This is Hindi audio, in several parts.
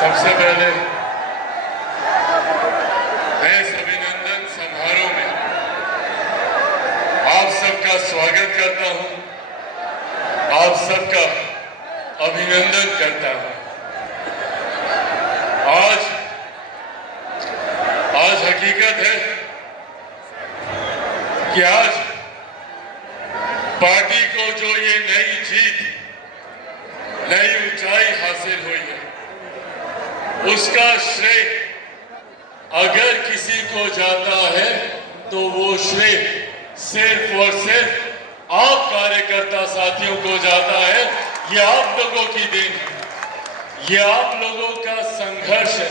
सबसे पहले मैं इस अभिनंदन समारोह में आप सबका स्वागत करता हूं, आप सबका अभिनंदन करता हूं। आज हकीकत है कि आज पार्टी को जो ये नई जीत, नई ऊंचाई हासिल हुई है, उसका श्रेय अगर किसी को जाता है तो वो श्रेय सिर्फ और सिर्फ आप कार्यकर्ता साथियों को जाता है। ये आप लोगों की देन है, ये आप लोगों का संघर्ष है,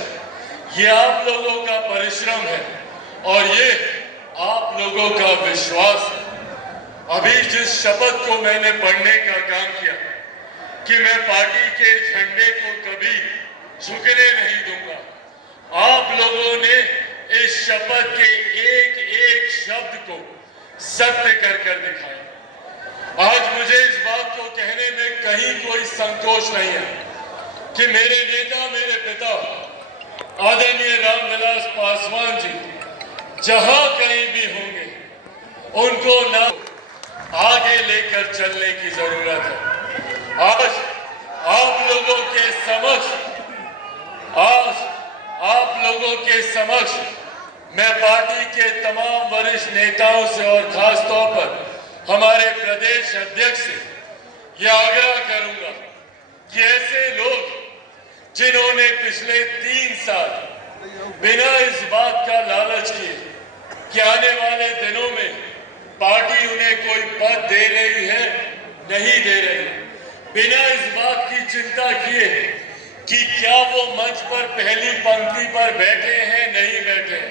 ये आप लोगों का परिश्रम है और ये आप लोगों का विश्वास है। अभी जिस शपथ को मैंने पढ़ने का काम किया कि मैं पार्टी के झंडे को कभी झुकने नहीं दूंगा, आप लोगों ने इस शपथ के एक एक शब्द को सत्य कर कर दिखाया। आज मुझे इस बात को कहने में कहीं कोई संकोच नहीं है कि मेरे नेता, मेरे पिता आदरणीय रामविलास पासवान जी जहां कहीं भी होंगे, उनको ना आगे लेकर चलने की जरूरत है। आज आप लोगों के समक्ष मैं पार्टी के तमाम वरिष्ठ नेताओं से और खास तौर पर हमारे प्रदेश अध्यक्ष से यह आग्रह करूंगा कि ऐसे लोग जिन्होंने पिछले 3 साल बिना इस बात का लालच किए कि आने वाले दिनों में पार्टी उन्हें कोई पद दे रही है, नहीं दे रही, बिना इस बात की चिंता किए कि क्या वो मंच पर पहली पंक्ति पर बैठे हैं, नहीं बैठे,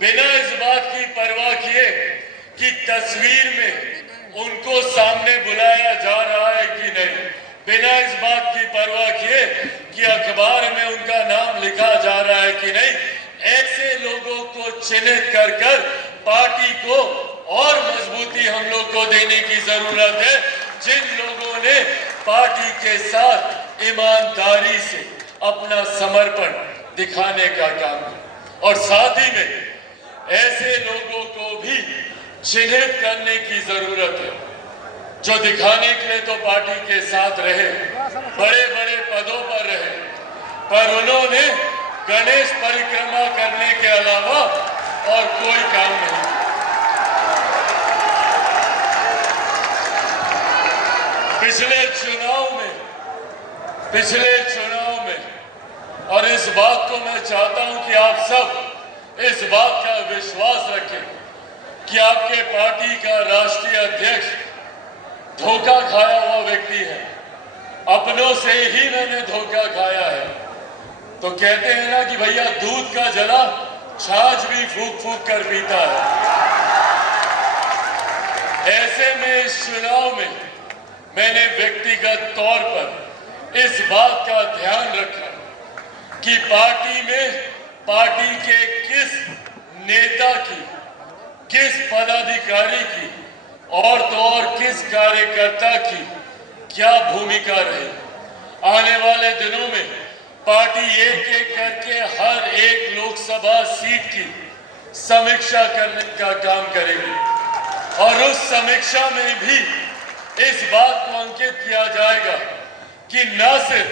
बिना इस बात की परवाह किए कि तस्वीर में उनको सामने बुलाया जा रहा है कि नहीं, बिना इस बात की परवाह किए कि अखबार में उनका नाम लिखा जा रहा है कि नहीं, ऐसे लोगों को चिन्हित कर कर पार्टी को और मजबूती हम लोग को देने की जरूरत है। जिन लोगों ने पार्टी के साथ ईमानदारी से अपना समर्पण दिखाने का काम किया और साथ ही में ऐसे लोगों को भी चिन्हित करने की जरूरत है जो दिखाने के लिए तो पार्टी के साथ रहे, बड़े बड़े पदों पर रहे, पर उन्होंने गणेश परिक्रमा करने के अलावा और कोई काम नहीं। पिछले चुनाव में और इस बात को मैं चाहता हूं कि आप सब इस बात का विश्वास रखें कि आपके पार्टी का राष्ट्रीय अध्यक्ष धोखा खाया हुआ व्यक्ति है। अपनों से ही मैंने धोखा खाया है। तो कहते हैं ना कि भैया दूध का जला छाछ भी फूक फूक कर पीता है। ऐसे में इस चुनाव में मैंने व्यक्तिगत तौर पर इस बात का ध्यान रखा कि पार्टी के किस नेता की, किस पदाधिकारी की और तो और किस कार्यकर्ता की क्या भूमिका रही। आने वाले दिनों में पार्टी एक एक करके हर एक लोकसभा सीट की समीक्षा करने का काम करेगी और उस समीक्षा में भी इस बात को अंकित किया जाएगा कि न सिर्फ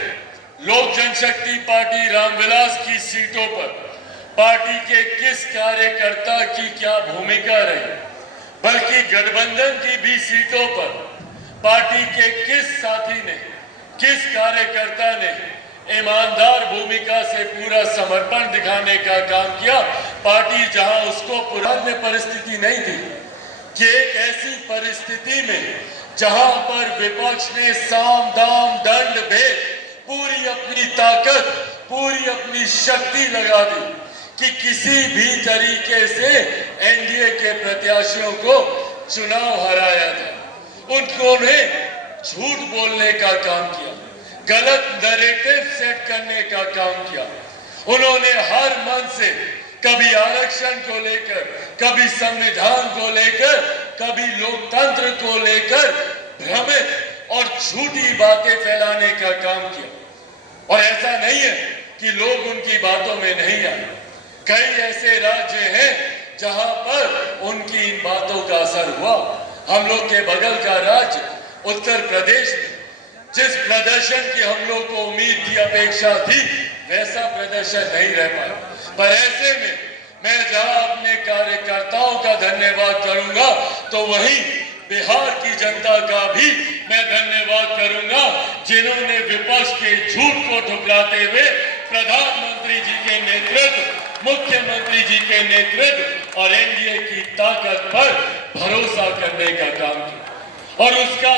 लोक जनशक्ति पार्टी रामविलास की सीटों पर पार्टी के किस कार्यकर्ता की क्या भूमिका रही, बल्कि गठबंधन की भी सीटों पर पार्टी के किस साथी ने, किस कार्यकर्ता ने ईमानदार भूमिका से पूरा समर्पण दिखाने का काम किया। पार्टी जहां उसको पुरानी परिस्थिति नहीं थी कि एक ऐसी परिस्थिति में जहां पर विपक्ष ने साम दाम दंड भेद पूरी अपनी ताकत, पूरी अपनी शक्ति लगा दी कि किसी भी तरीके से एनडीए के प्रत्याशियों को चुनाव हराया था। उन्होंने झूठ बोलने का काम किया, गलत नैरेटिव सेट करने का काम किया। उन्होंने हर मन से कभी आरक्षण को लेकर, कभी संविधान को लेकर, कभी लोकतंत्र को लेकर भ्रमित और झूठी बातें फैलाने का काम किया। और ऐसा नहीं है कि लोग उनकी बातों में नहीं आए। कई ऐसे राज्य हैं जहां पर उनकी इन बातों का असर हुआ। हम लोग के बगल का राज्य उत्तर प्रदेश में जिस प्रदर्शन की हम लोग को उम्मीद थी, अपेक्षा थी, वैसा प्रदर्शन नहीं रह पाया। पर ऐसे में मैं जहां अपने कार्यकर्ताओं का धन्यवाद करूंगा, तो वहीं बिहार की जनता का भी मैं धन्यवाद करूंगा, जिन्होंने विपक्ष के झूठ को ठुकराते हुए प्रधानमंत्री जी के नेतृत्व, मुख्यमंत्री जी के नेतृत्व और एनडीए की ताकत पर भरोसा करने का काम किया और उसका